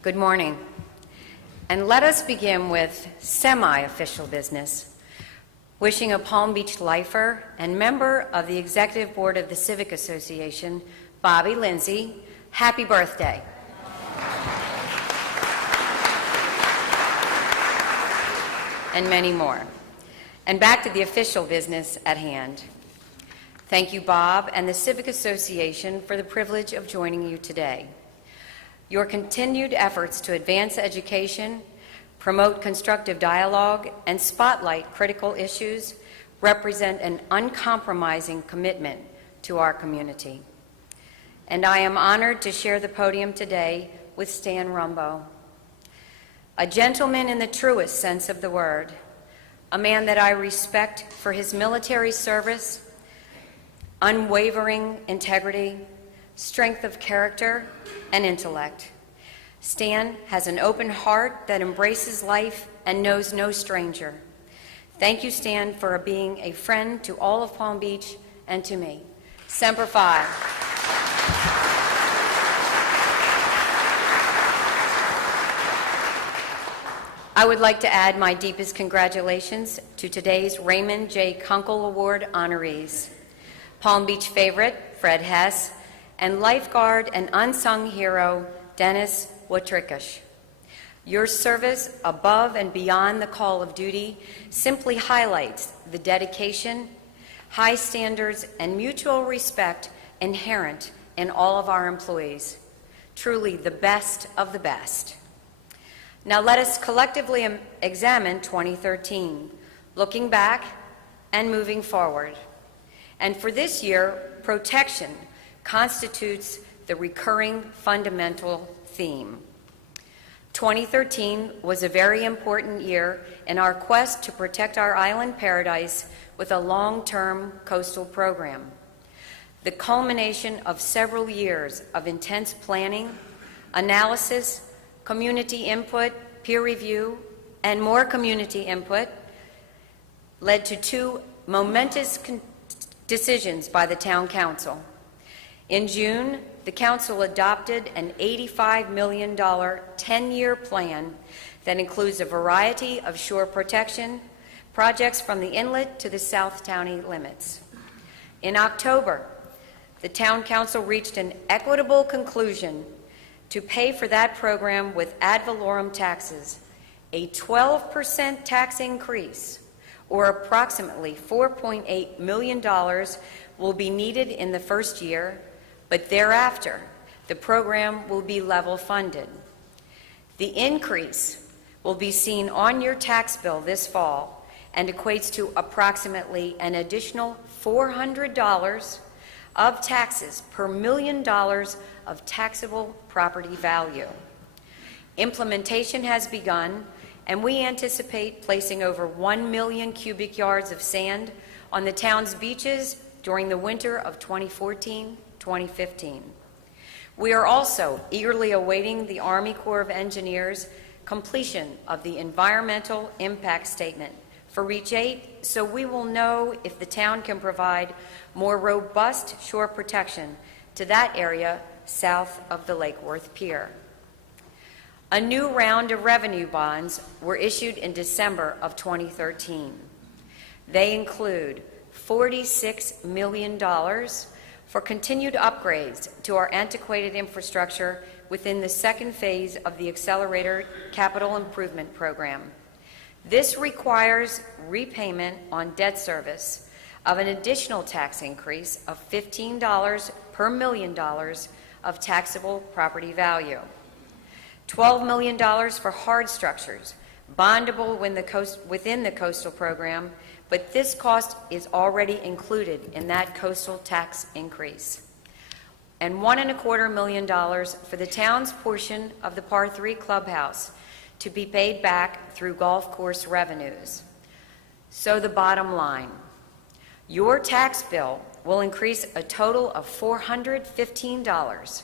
Good morning. And let us begin with semi-official business. Wishing a Palm Beach lifer and member of the Executive Board of the Civic Association, Bobby Lindsay, happy birthday. And many more. And back to the official business at hand. Thank you, Bob, and the Civic Association for the privilege of joining you today. Your continued efforts to advance education, promote constructive dialogue, and spotlight critical issues represent an uncompromising commitment to our community. And I am honored to share the podium today with Stan Rumbo, a gentleman in the truest sense of the word, a man that I respect for his military service, unwavering integrity, strength of character, and intellect. Stan has an open heart that embraces life and knows no stranger. Thank you, Stan, for being a friend to all of Palm Beach and to me. Semper Fi. I would like to add my deepest congratulations to today's Raymond J. Kunkel Award honorees. Palm Beach favorite, Fred Hess, and lifeguard and unsung hero, Dennis Watrickish. Your service above and beyond the call of duty simply highlights the dedication, high standards, and mutual respect inherent in all of our employees. Truly the best of the best. Now let us collectively examine 2013, looking back and moving forward. And for this year, protection constitutes the recurring fundamental theme. 2013 was a very important year in our quest to protect our island paradise with a long-term coastal program. The culmination of several years of intense planning, analysis, community input, peer review, and more community input led to two momentous decisions by the Town Council. In June, the Council adopted an $85 million 10-year plan that includes a variety of shore protection projects from the inlet to the South County limits. In October, the Town Council reached an equitable conclusion to pay for that program with ad valorem taxes, a 12% tax increase, or approximately $4.8 million will be needed in the first year, but thereafter, the program will be level funded. The increase will be seen on your tax bill this fall and equates to approximately an additional $400 of taxes per $1 million of taxable property value. Implementation has begun, and we anticipate placing over 1 million cubic yards of sand on the town's beaches during the winter of 2014-2015. We are also eagerly awaiting the Army Corps of Engineers' completion of the environmental impact statement for Reach 8, so we will know if the town can provide more robust shore protection to that area south of the Lake Worth Pier. A new round of revenue bonds were issued in December of 2013. They include $46 million for continued upgrades to our antiquated infrastructure within the second phase of the Accelerator Capital Improvement Program. This requires repayment on debt service of an additional tax increase of $15 per $1 million of taxable property value. $12 million for hard structures, bondable within the coastal program, but this cost is already included in that coastal tax increase. And $1.25 million for the town's portion of the Par 3 clubhouse to be paid back through golf course revenues. So the bottom line, your tax bill will increase a total of $415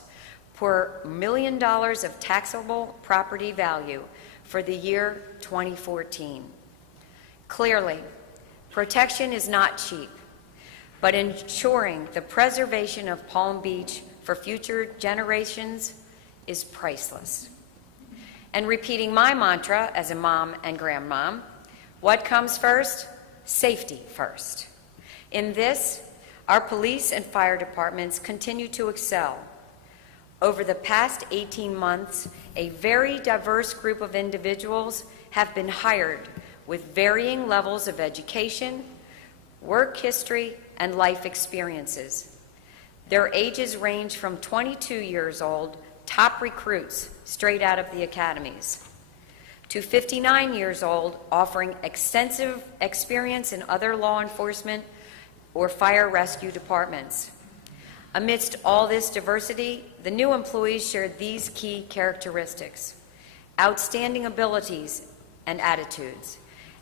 per $1 million of taxable property value for the year 2014. Clearly, protection is not cheap, but ensuring the preservation of Palm Beach for future generations is priceless. and repeating my mantra as a mom and grandmom: what comes first? Safety first. In this, our police and fire departments continue to excel. Over the past 18 months, a very diverse group of individuals have been hired with varying levels of education, work history, and life experiences. Their ages range from 22 years old, top recruits straight out of the academies, to 59 years old, offering extensive experience in other law enforcement or fire rescue departments. Amidst all this diversity, the new employees share these key characteristics: outstanding abilities and attitudes,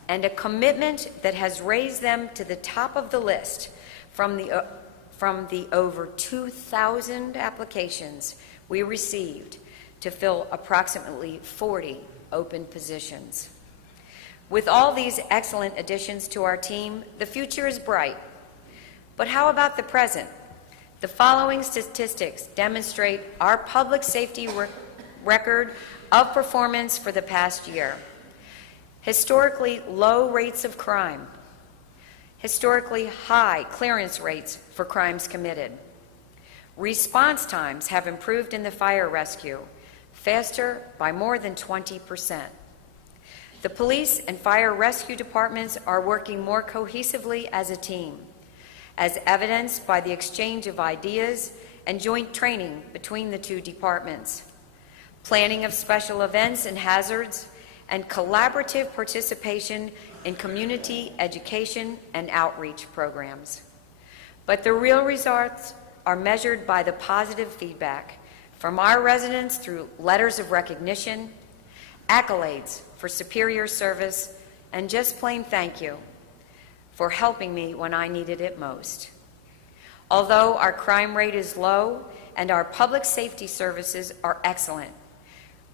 and a commitment that has raised them to the top of the list from the over 2,000 applications we received to fill approximately 40 open positions. With all these excellent additions to our team, the future is bright. But how about the present? The following statistics demonstrate our public safety record of performance for the past year. Historically low rates of crime, historically high clearance rates for crimes committed. Response times have improved in the fire rescue, faster by more than 20%. The police and fire rescue departments are working more cohesively as a team, as evidenced by the exchange of ideas and joint training between the two departments, planning of special events and hazards, and collaborative participation in community education and outreach programs. But the real results are measured by the positive feedback from our residents through letters of recognition, accolades for superior service, and just plain thank you for helping me when I needed it most. Although our crime rate is low and our public safety services are excellent,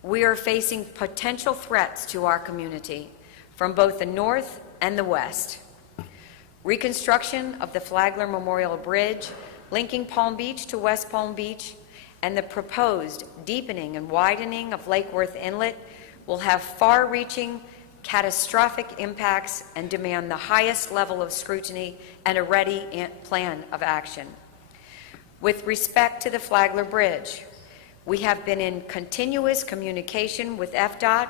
we are facing potential threats to our community from both the north and the west. Reconstruction of the Flagler Memorial Bridge linking Palm Beach to West Palm Beach and the proposed deepening and widening of Lake Worth Inlet will have far-reaching, catastrophic impacts and demand the highest level of scrutiny and a ready plan of action. With respect to the Flagler Bridge, we have been in continuous communication with FDOT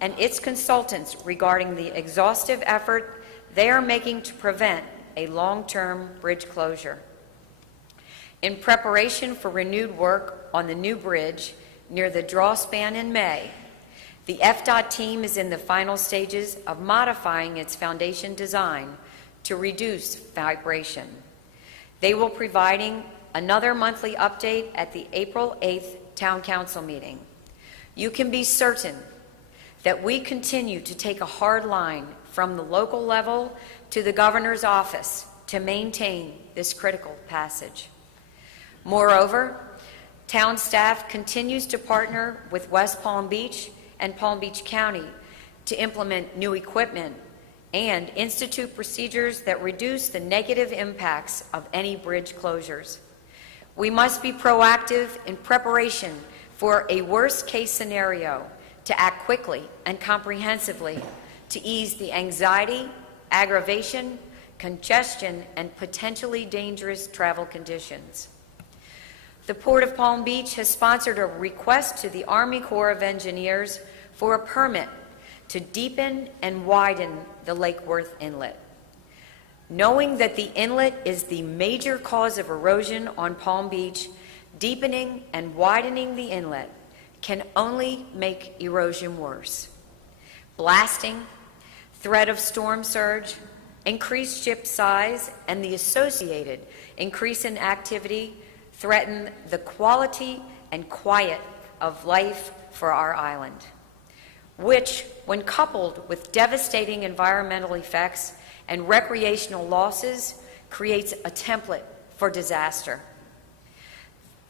and its consultants regarding the exhaustive effort they are making to prevent a long-term bridge closure. In preparation for renewed work on the new bridge near the draw span in May, the FDOT team is in the final stages of modifying its foundation design to reduce vibration. They will be providing another monthly update at the April 8th Town Council meeting. You can be certain that we continue to take a hard line from the local level to the governor's office to maintain this critical passage. Moreover, town staff continues to partner with West Palm Beach and Palm Beach County to implement new equipment and institute procedures that reduce the negative impacts of any bridge closures. We must be proactive in preparation for a worst-case scenario to act quickly and comprehensively to ease the anxiety, aggravation, congestion, and potentially dangerous travel conditions. The Port of Palm Beach has sponsored a request to the Army Corps of Engineers for a permit to deepen and widen the Lake Worth Inlet. Knowing that the inlet is the major cause of erosion on Palm Beach, deepening and widening the inlet can only make erosion worse. Blasting, threat of storm surge, increased ship size, and the associated increase in activity threaten the quality and quiet of life for our island, which, when coupled with devastating environmental effects and recreational losses, creates a template for disaster.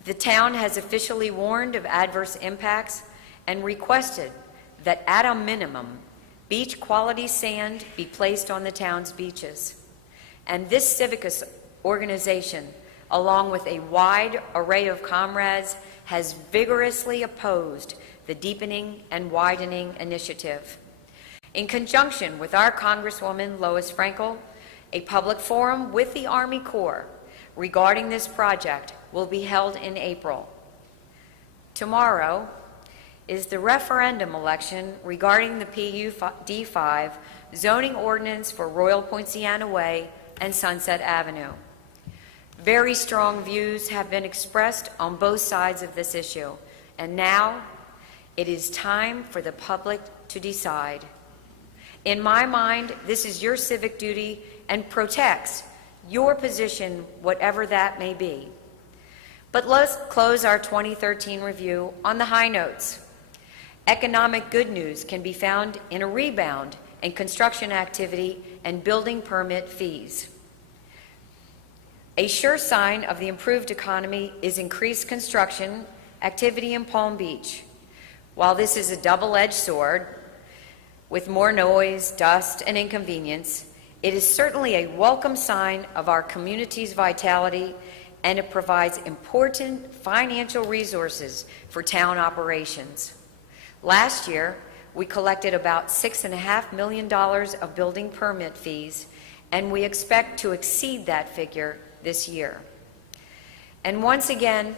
The town has officially warned of adverse impacts and requested that, at a minimum, beach quality sand be placed on the town's beaches. And this civic organization along with a wide array of comrades, has vigorously opposed the deepening and widening initiative. In conjunction with our Congresswoman Lois Frankel, a public forum with the Army Corps regarding this project will be held in April. Tomorrow is the referendum election regarding the PUD5 zoning ordinance for Royal Poinciana Way and Sunset Avenue. Very strong views have been expressed on both sides of this issue, and now it is time for the public to decide. In my mind, this is your civic duty and protects your position, whatever that may be. But let's close our 2013 review on the high notes. Economic good news can be found in a rebound in construction activity and building permit fees. A sure sign of the improved economy is increased construction activity in Palm Beach. While this is a double-edged sword, with more noise, dust, and inconvenience, it is certainly a welcome sign of our community's vitality, and it provides important financial resources for town operations. Last year, we collected about $6.5 million of building permit fees, and we expect to exceed that figure this year. And once again,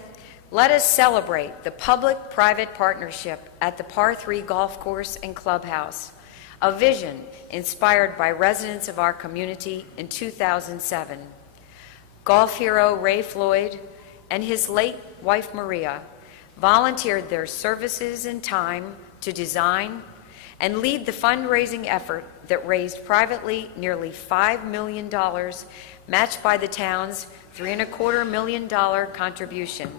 let us celebrate the public-private partnership at the Par 3 Golf Course and Clubhouse, a vision inspired by residents of our community in 2007. Golf hero Ray Floyd and his late wife Maria volunteered their services and time to design and lead the fundraising effort that raised privately nearly $5 million, matched by the town's $3.25 million contribution.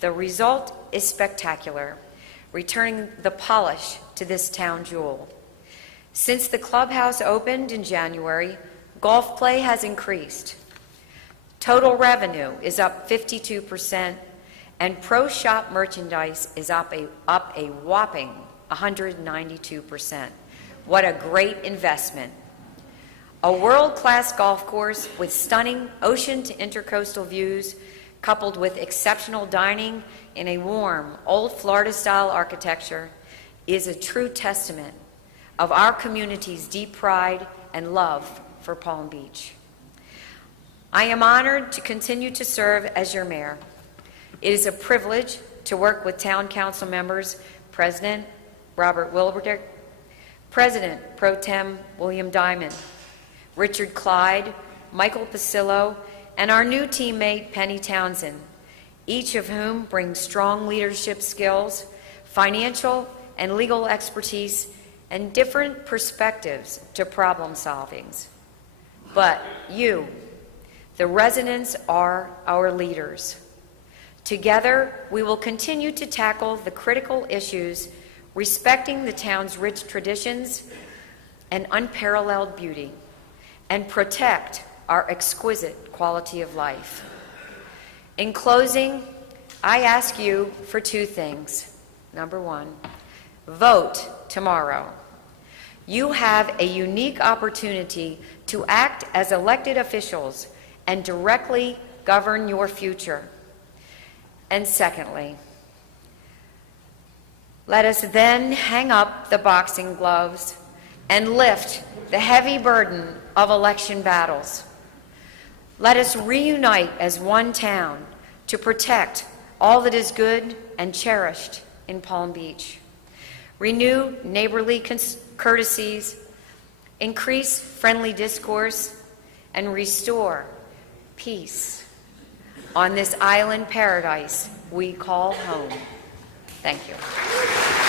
The result is spectacular, returning the polish to this town jewel. Since the clubhouse opened in January, golf play has increased. Total revenue is up 52%, and pro shop merchandise is up a whopping 192%. What a great investment. A world-class golf course with stunning ocean to intercoastal views, coupled with exceptional dining in a warm, old Florida-style architecture, is a true testament of our community's deep pride and love for Palm Beach. I am honored to continue to serve as your mayor. It is a privilege to work with town council members, President Robert Wilbert, President Pro Tem William Diamond, Richard Clyde, Michael Pasillo, and our new teammate Penny Townsend, each of whom brings strong leadership skills, financial and legal expertise, and different perspectives to problem solvings. But you, the residents, are our leaders. Together, we will continue to tackle the critical issues respecting the town's rich traditions and unparalleled beauty, and protect our exquisite quality of life. In closing, I ask you for two things. Number one, vote tomorrow. You have a unique opportunity to act as elected officials and directly govern your future. And secondly, let us then hang up the boxing gloves and lift the heavy burden of election battles. Let us reunite as one town to protect all that is good and cherished in Palm Beach. Renew neighborly courtesies, increase friendly discourse, and restore peace on this island paradise we call home. Thank you.